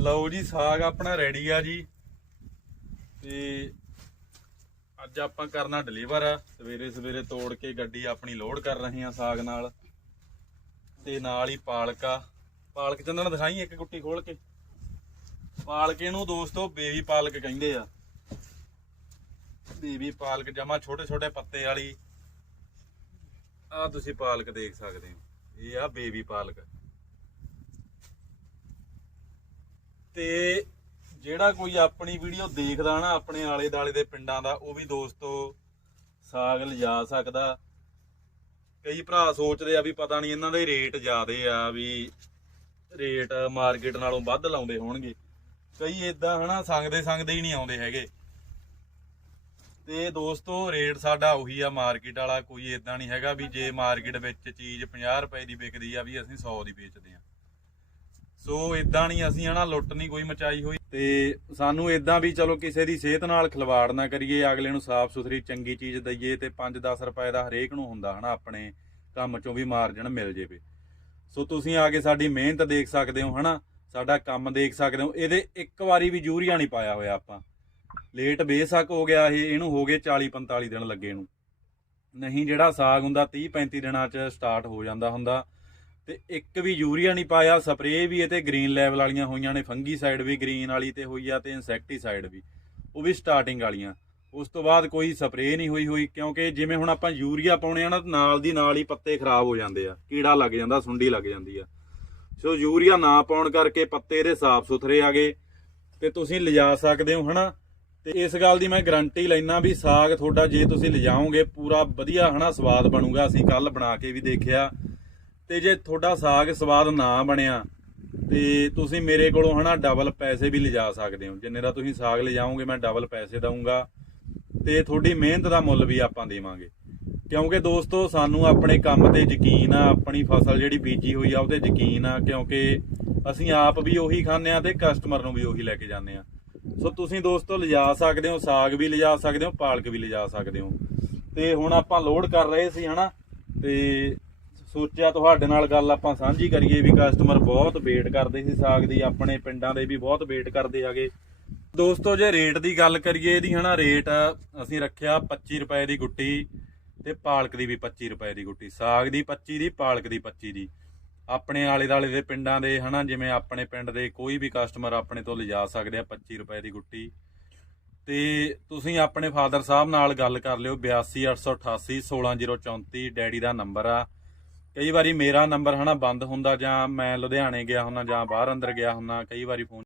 ਲਓ ਜੀ, ਸਾਗ ਆਪਣਾ ਰੈਡੀ ਆ ਜੀ। ਤੇ ਅੱਜ ਆਪਾਂ ਕਰਨਾ ਡਿਲੀਵਰ ਸਵੇਰੇ ਸਵੇਰੇ ਤੋੜ ਕੇ ਗੱਡੀ ਆਪਣੀ ਲੋਡ ਕਰ ਰਹੇ ਆ ਸਾਗ ਨਾਲ। ਤੇ ਨਾਲ ਹੀ ਪਾਲਕਾ। ਪਾਲਕ ਚੰਦਨ ਦਿਖਾਈ ਇੱਕ ਗੁੱਟੀ ਖੋਲ ਕੇ? ਪਾਲਕੇ ਨੂੰ ਦੋਸਤੋ ਬੇਬੀ ਪਾਲਕ ਕਹਿੰਦੇ ਆ। ਬੇਬੀ ਪਾਲਕ ਜਮਾ ਛੋਟੇ ਛੋਟੇ ਪੱਤੇ ਵਾਲੀ। ਆ ਤੁਸੀਂ ਪਾਲਕ ਦੇਖ ਸਕਦੇ ਹੋ। ਇਹ ਆ ਬੇਬੀ ਪਾਲਕ। ਤੇ ਜਿਹੜਾ ਕੋਈ ਆਪਣੀ ਵੀਡੀਓ ਦੇਖਦਾ ਨਾ ਆਪਣੇ ਆਲੇ ਦਾਲੇ ਦੇ ਪਿੰਡਾਂ ਦਾ, ਉਹ ਵੀ ਦੋਸਤੋ ਸਾਗ ਲਿਜਾ ਸਕਦਾ। ਕਈ ਭਰਾ ਸੋਚਦੇ ਆ ਵੀ ਪਤਾ ਨਹੀਂ ਇਹਨਾਂ ਦੇ ਰੇਟ ਜ਼ਿਆਦੇ ਆ, ਵੀ ਰੇਟ ਮਾਰਕੀਟ ਨਾਲੋਂ ਵੱਧ ਲਾਉਂਦੇ ਹੋਣਗੇ। ਕਈ ਇਦਾਂ ਹਨਾ, ਸੰਗਦੇ ਸੰਗਦੇ ਹੀ ਨਹੀਂ ਆਉਂਦੇ ਹੈਗੇ। ਤੇ ਦੋਸਤੋ, ਰੇਟ ਸਾਡਾ ਉਹੀ ਆ, ਮਾਰਕੀਟ ਵਾਲਾ ਕੋਈ ਇਦਾਂ ਨਹੀਂ ਹੈਗਾ ਵੀ ਜੇ ਮਾਰਕੀਟ ਵਿੱਚ ਚੀਜ਼ 50 ਰੁਪਏ ਦੀ ਵਿਕਦੀ ਆ, ਵੀ ਅਸੀਂ 100 ਦੀ ਵੇਚਦੇ ਆ। ਸੋ ਇਦਾਂ ਨਹੀਂ ਅਸੀਂ ਹਨਾ ਲੁੱਟ ਨਹੀਂ ਕੋਈ ਮਚਾਈ ਹੋਈ। ਤੇ ਸਾਨੂੰ ਇਦਾਂ ਵੀ ਚਲੋ ਕਿਸੇ ਦੀ ਸਿਹਤ ਨਾਲ ਖਿਲਵਾੜ ਨਾ ਕਰੀਏ, ਅਗਲੇ ਨੂੰ ਸਾਫ਼ ਸੁਥਰੀ ਚੰਗੀ ਚੀਜ਼ ਦਈਏ ਤੇ 5-10 ਰੁਪਏ ਦਾ ਹਰੇਕ ਨੂੰ ਹੁੰਦਾ ਹਨਾ ਆਪਣੇ ਕੰਮ ਚੋਂ ਵੀ ਮਾਰਜਨ ਮਿਲ ਜੇਵੇ। ਸੋ ਤੁਸੀਂ ਆ ਕੇ ਸਾਡੀ ਮਿਹਨਤ ਦੇਖ ਸਕਦੇ ਹੋ ਹਨਾ, ਸਾਡਾ ਕੰਮ ਦੇਖ ਸਕਦੇ ਹੋ। ਇਹਦੇ ਇੱਕ ਵਾਰੀ ਵੀ ਯੂਰੀਆ ਨਹੀਂ ਪਾਇਆ ਹੋਇਆ ਆਪਾਂ। ਲੇਟ ਬੇਸ਼ੱਕ ਹੋ ਗਿਆ ਇਹ, ਇਹਨੂੰ ਹੋ ਗਏ 40-45 ਦਿਨ ਲੱਗੇ ਨੂੰ। ਨਹੀਂ ਜਿਹੜਾ ਸਾਗ ਹੁੰਦਾ 30-35 ਦਿਨਾਂ 'ਚ ਸਟਾਰਟ ਹੋ ਜਾਂਦਾ ਹੁੰਦਾ। ਤੇ ਇੱਕ ਵੀ ਯੂਰੀਆ ਨਹੀਂ ਪਾਇਆ, ਸਪਰੇਅ ਵੀ ਇਹ ਤੇ ਗ੍ਰੀਨ ਲੈਵਲ ਵਾਲੀਆਂ ਹੋਈਆਂ ਨੇ ਫੰਗੀਸਾਈਡ ਵੀ ਗ੍ਰੀਨ ਵਾਲੀ ਤੇ ਹੋਈ ਆ ਤੇ ਇਨਸੈਕਟੀਸਾਈਡ ਵੀ, ਉਹ ਵੀ ਸਟਾਰਟਿੰਗ ਵਾਲੀਆਂ। ਉਸ ਤੋਂ ਬਾਅਦ ਕੋਈ ਸਪਰੇਅ ਨਹੀਂ ਹੋਈ ਹੋਈ, ਕਿਉਂਕਿ ਜਿਵੇਂ ਹੁਣ ਆਪਾਂ ਯੂਰੀਆ ਪਾਉਣੇ ਆ ਨਾ, ਨਾਲ ਦੀ ਨਾਲ ਹੀ ਪੱਤੇ ਖਰਾਬ ਹੋ ਜਾਂਦੇ ਆ, ਕੀੜਾ ਲੱਗ ਜਾਂਦਾ, ਸੁੰਡੀ ਲੱਗ ਜਾਂਦੀ ਆ। ਸੋ ਯੂਰੀਆ ਨਾ ਪਾਉਣ ਕਰਕੇ ਪੱਤੇ ਇਹਦੇ ਸਾਫ਼ ਸੁਥਰੇ ਆ ਗਏ, ਤੇ ਤੁਸੀਂ ਲਿਜਾ ਸਕਦੇ ਹੋ, ਹਨਾ? ਤੇ ਇਸ ਗੱਲ ਦੀ ਮੈਂ ਗਾਰੰਟੀ ਲੈਣਾ ਵੀ ਸਾਗ ਤੁਹਾਡਾ ਜੇ ਤੁਸੀਂ ਲਿਜਾਓਗੇ, ਪੂਰਾ ਵਧੀਆ, ਹਨਾ, ਸਵਾਦ ਬਣੂਗਾ। ਅਸੀਂ ਕੱਲ ਬਣਾ ਕੇ ਵੀ ਦੇਖਿਆ। ਤੇ ਜੇ ਤੁਹਾਡਾ ਸਾਗ ਸਵਾਦ ਨਾ ਬਣਿਆ ਤੇ ਤੁਸੀਂ ਮੇਰੇ ਕੋਲੋਂ ਹਨਾ ਡਬਲ ਪੈਸੇ ਵੀ ਲਿਜਾ ਸਕਦੇ ਹੋ। ਜਿੰਨੇ ਦਾ ਤੁਸੀਂ ਸਾਗ ਲਿਜਾਓਗੇ, ਮੈਂ ਡਬਲ ਪੈਸੇ ਦਊਂਗਾ ਤੇ ਤੁਹਾਡੀ ਮਿਹਨਤ ਦਾ ਮੁੱਲ ਵੀ ਆਪਾਂ ਦੇਵਾਂਗੇ। ਕਿਉਂਕਿ ਦੋਸਤੋ, ਸਾਨੂੰ ਆਪਣੇ ਕੰਮ ਤੇ ਯਕੀਨ ਆ, ਆਪਣੀ ਫਸਲ ਜਿਹੜੀ ਬੀਜੀ ਹੋਈ ਆ, ਉਹਤੇ ਯਕੀਨ ਆ, ਕਿਉਂਕਿ ਅਸੀਂ ਆਪ ਵੀ ਉਹੀ ਖਾਂਦੇ ਆ ਤੇ ਕਸਟਮਰ ਨੂੰ ਵੀ ਉਹੀ ਲੈ ਕੇ ਜਾਂਦੇ ਆ। ਸੋ ਤੁਸੀਂ ਦੋਸਤੋ ਲਿਜਾ ਸਕਦੇ ਹੋ, ਸਾਗ ਵੀ ਲਿਜਾ ਸਕਦੇ ਹੋ, ਪਾਲਕ ਵੀ ਲਿਜਾ ਸਕਦੇ ਹੋ। ਤੇ ਹੁਣ ਆਪਾਂ ਲੋਡ ਕਰ ਰਹੇ ਸੀ ਹਨਾ, ਤੇ ਸੋਚਿਆ ਤੁਹਾਡੇ ਨਾਲ ਗੱਲ ਆਪਾਂ ਸਾਂਝੀ ਕਰੀਏ ਵੀ ਕਸਟਮਰ ਬਹੁਤ ਵੇਟ ਕਰਦੇ ਸੀ ਸਾਗ ਦੀ, ਆਪਣੇ ਪਿੰਡਾਂ ਦੇ ਵੀ ਬਹੁਤ ਵੇਟ ਕਰਦੇ ਆਗੇ ਦੋਸਤੋ, ਜੇ ਰੇਟ ਦੀ ਗੱਲ ਕਰੀਏ, ਇਹਦੀ ਹਨਾ ਰੇਟ ਅਸੀਂ ਰੱਖਿਆ 25 ਰੁਪਏ ਦੀ ਗੁੱਟੀ ਤੇ ਪਾਲਕ ਦੀ ਵੀ 25 ਰੁਪਏ ਦੀ ਗੁੱਟੀ, ਸਾਗ ਦੀ 25 ਦੀ, ਪਾਲਕ ਦੀ 25 ਦੀ। ਆਪਣੇ ਆਲੇ ਦਾਲੇ ਦੇ ਪਿੰਡਾਂ ਦੇ ਹਨਾ, ਜਿਵੇਂ ਆਪਣੇ ਪਿੰਡ ਦੇ ਕੋਈ ਵੀ ਕਸਟਮਰ ਆਪਣੇ ਤੋਂ ਲਿਜਾ ਸਕਦੇ ਆ 25 ਰੁਪਏ ਦੀ ਗੁੱਟੀ। ਤੇ ਤੁਸੀਂ ਆਪਣੇ ਫਾਦਰ ਸਾਹਿਬ ਨਾਲ ਗੱਲ ਕਰ ਲਿਓ 8288 16034 ਡੈਡੀ ਦਾ ਨੰਬਰ ਆ। ਕਈ ਵਾਰੀ ਮੇਰਾ ਨੰਬਰ ਹਨਾ ਬੰਦ ਹੁੰਦਾ ਜਾਂ ਮੈਂ ਲੁਧਿਆਣੇ ਗਿਆ ਹੁੰਨਾ ਜਾਂ ਬਾਹਰ ਅੰਦਰ ਗਿਆ ਹੁੰਨਾ, ਕਈ ਵਾਰੀ ਫੋਨ